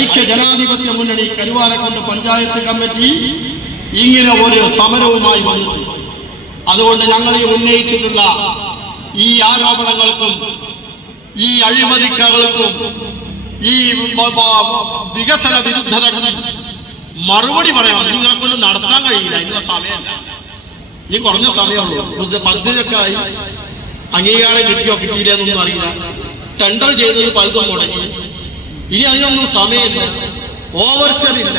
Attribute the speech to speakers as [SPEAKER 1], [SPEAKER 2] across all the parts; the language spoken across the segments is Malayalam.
[SPEAKER 1] ഐക്യ ജനാധിപത്യ മുന്നണി കരുവാരക്കുണ്ട് പഞ്ചായത്ത് കമ്മിറ്റി ഇങ്ങനെ ഒരു സമരവുമായി വന്നിട്ടുണ്ട്. അതുകൊണ്ട് ഞങ്ങൾ ഈ ഉന്നയിച്ചിട്ടുള്ള ഈ ആരോപണങ്ങൾക്കും ഈ അഴിമതിക്കകൾക്കും ഈ വികസന വിരുദ്ധതക്കും മറുപടി പറയണം. നിങ്ങൾക്കൊന്നും നടത്താൻ കഴിയില്ല. അതിനുള്ള സമയമല്ല. ഇനി കുറഞ്ഞ സമയമുള്ളൂ. പദ്ധതിയൊക്കെ പദ്ധതിയൊക്കെയായി അംഗീകാരം കിട്ടിയോ കിട്ടിയില്ലെന്നൊന്നും അറിയില്ല. ടെൻഡർ ചെയ്തത് പലതും മുടങ്ങി. ഇനി അതിനൊന്നും സമയമില്ല. ഓവർഷറില്ല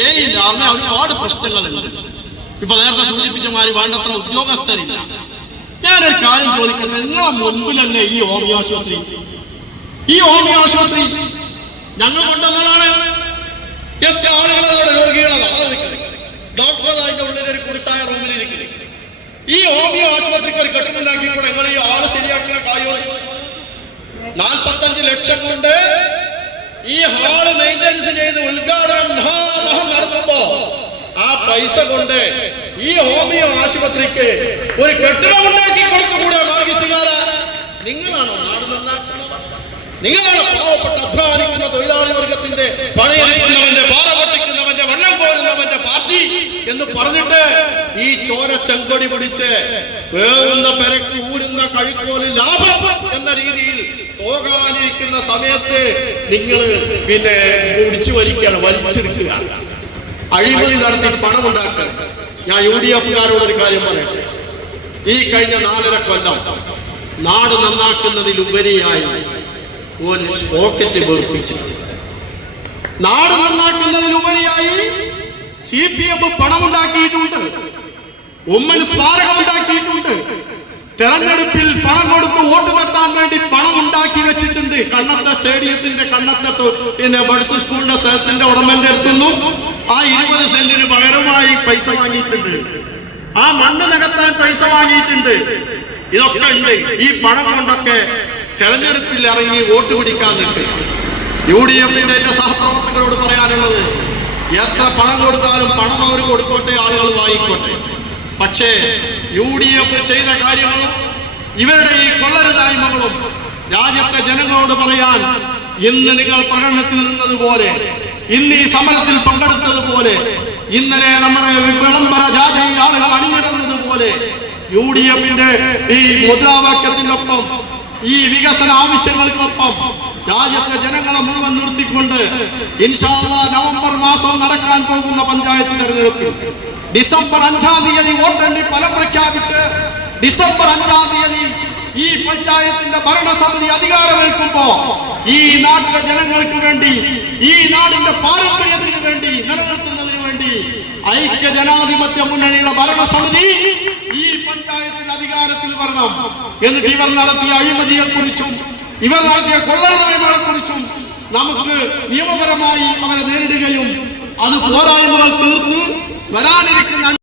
[SPEAKER 1] ഏ ഇല്ല അങ്ങനെ ഒരുപാട് പ്രശ്നങ്ങളുണ്ട്. ഇപ്പൊ നേരത്തെ സൂചിപ്പിച്ച മാതിരി വേണ്ടത്ര ഉദ്യോഗസ്ഥരില്ല. ഞാനൊരു കാര്യം ചോദിക്കട്ടെ? നിങ്ങളെ മുൻപിലല്ലേ ഈ ഹോമിയോ ആശുപത്രി? ഈ ഹോമിയോ ആശുപത്രി? ഞങ്ങൾ കൊണ്ടുവന്നതാണ് എത്ര ആളുകളാണ് രോഗികളാണ്? ഡോക്ടർ അതിന്റെ ഉള്ളിൽ ഒരു കുടിസായ റൂമിൽ ഇരിക്കുന്നത് ഈ ഹോമിയോ ആശുപത്രിക്ക് ഒരു കെട്ടിട്ടുണ്ടാക്കി കൂടെ നിങ്ങൾ ഈ ആൾ ശരിയാക്കുന്ന കായോ നാൽപ്പത്തഞ്ച് ലക്ഷം കൊണ്ട് ഈ ഹാൾ മെയിന്റനൻസ് ചെയ്ത് ഉദ്ഘാടനം മഹാമഹം നടത്തുമ്പോ ആ പൈസ കൊണ്ട് ഈ ഹോമിയോ ആശുപത്രിക്ക് ഒരു കെട്ടിടം ഉണ്ടാക്കി കൊടുത്തുകൂടെ മാർഗിസ്റ്റുകാര നിങ്ങളാണോ നാട് നന്നാക്കുന്നത്? നിങ്ങളാണ് പാവപ്പെട്ട അധ്വാനിക്കുന്ന തൊഴിലാളി വർഗത്തിന്റെ പണിയെടുക്കുന്നവന്റെ പാറ പൊട്ടിക്കുന്നവന്റെ പോരുന്നവന്റെ പാർട്ടി എന്ന് പറഞ്ഞിട്ട് ഈ ചോര ചെങ്കൊടി പിടിച്ച് വേറുന്ന പെരക്ക് ഊരുന്ന കഴിക്കോലിൽ ലാഭം എന്ന രീതിയിൽ പോകാനിരിക്കുന്ന സമയത്ത് നിങ്ങൾ പിന്നെ ഒടിച്ചു വലിക്കുകയാണ് വലിച്ചെടുക്കുക അഴിമതി നടത്തി പണം ഉണ്ടാക്കുക. ഞാൻ യു ഡി എഫുകാരോട് ഒരു കാര്യം പറയട്ടെ. ഈ കഴിഞ്ഞ നാലര കൊല്ലം നാട് നന്നാക്കുന്നതിലുപരിയായി ഒരു പോക്കറ്റ് വെറുപ്പിച്ചിട്ട് നാട് നന്നാക്കുന്നതിലുപരിയായി സി പി എം പണമുണ്ടാക്കിയിട്ടുണ്ട്. ഉമ്മൻ സ്മാരകം ഉണ്ടാക്കിയിട്ടുണ്ട് തെരഞ്ഞെടുപ്പിൽ പണം കൊടുത്ത് വോട്ട് തട്ടാൻ വേണ്ടി പണം ഉണ്ടാക്കി വെച്ചിട്ടുണ്ട്. കണ്ണത്തെ സ്റ്റേഡിയത്തിന്റെ കണ്ണത്തെ പിന്നെ ബഡ്സ് സ്കൂളിന്റെ സ്ഥലത്തിന്റെ ഉടമന്റെ അടുത്തുനിന്നും ആ ഇരുപത് സെന്റിന് പകരമായി പൈസ വാങ്ങിയിട്ടുണ്ട്. ആ മണ്ണ് നികത്താൻ പൈസ വാങ്ങിയിട്ടുണ്ട്. ഇതൊക്കെ ഉണ്ട്. ഈ പണം കൊണ്ടൊക്കെ തെരഞ്ഞെടുപ്പിൽ ഇറങ്ങി വോട്ട് പിടിക്കാൻ നിൽക്കും. യു ഡി എഫിന്റെ എന്റെ സഹപ്രവർത്തകരോട് പറയാനുള്ളത് എത്ര പണം കൊടുത്താലും പണം അവർ കൊടുക്കോട്ടെ ആളുകൾ വാങ്ങിക്കോട്ടെ പക്ഷേ യു ഡി എഫ് ചെയ്ത കാര്യങ്ങളും ഇവരുടെ ഈ കൊള്ളരുതായ്മകളും രാജ്യത്തെ ജനങ്ങളോട് പറയാൻ ഇന്ന് നിങ്ങൾ പ്രകടനത്തിൽ നിന്നതുപോലെ ഇന്ന് ഈ സമരത്തിൽ പങ്കെടുത്തതുപോലെ ഇന്നലെ നമ്മുടെ വിളംബര ജാഥയിൽ ആളുകൾ അണിനിരുന്നതുപോലെ യു ഡി എഫിന്റെ ഈ മുദ്രാവാക്യത്തിനൊപ്പം ഈ വികസന ആവശ്യങ്ങൾക്കൊപ്പം രാജ്യത്തെ ജനങ്ങളെ മുഴുവൻ നിർത്തിക്കൊണ്ട് ഇൻഷാല്ല നവംബർ മാസം നടക്കാൻ പോകുന്ന പഞ്ചായത്ത് തെരഞ്ഞെടുപ്പിൽ ഡിസംബർ അഞ്ചാം തീയതി വോട്ടെണ്ണി ഫലം പ്രഖ്യാപിച്ച് ഡിസംബർ അഞ്ചാം തീയതി ഈ പഞ്ചായത്തിന്റെ ഭരണസമിതി അധികാരമേൽക്കുമ്പോ ഈ നാട്ടിലെ ജനങ്ങൾക്ക് വേണ്ടി ഈ നാടിന്റെ പാരമ്പര്യത്തിന് വേണ്ടി നിലനിർത്തുന്നതിന് വേണ്ടി ഐക്യ ജനാധിപത്യ മുന്നണിയുടെ ഭരണസമിതി ഈ പഞ്ചായത്തിന്റെ അധികാരത്തിൽ വരണം എന്നിട്ട് ഇവർ നടത്തിയ അഴിമതിയെ കുറിച്ചും ഇവർ നടത്തിയ കൊള്ളരുതായ്മകളെ കുറിച്ചും നമുക്ക് നിയമപരമായി അവരെ നേരിടുകയും അത് പോരായ്മകൾ തീർത്ത് വരാനിരിക്കുന്ന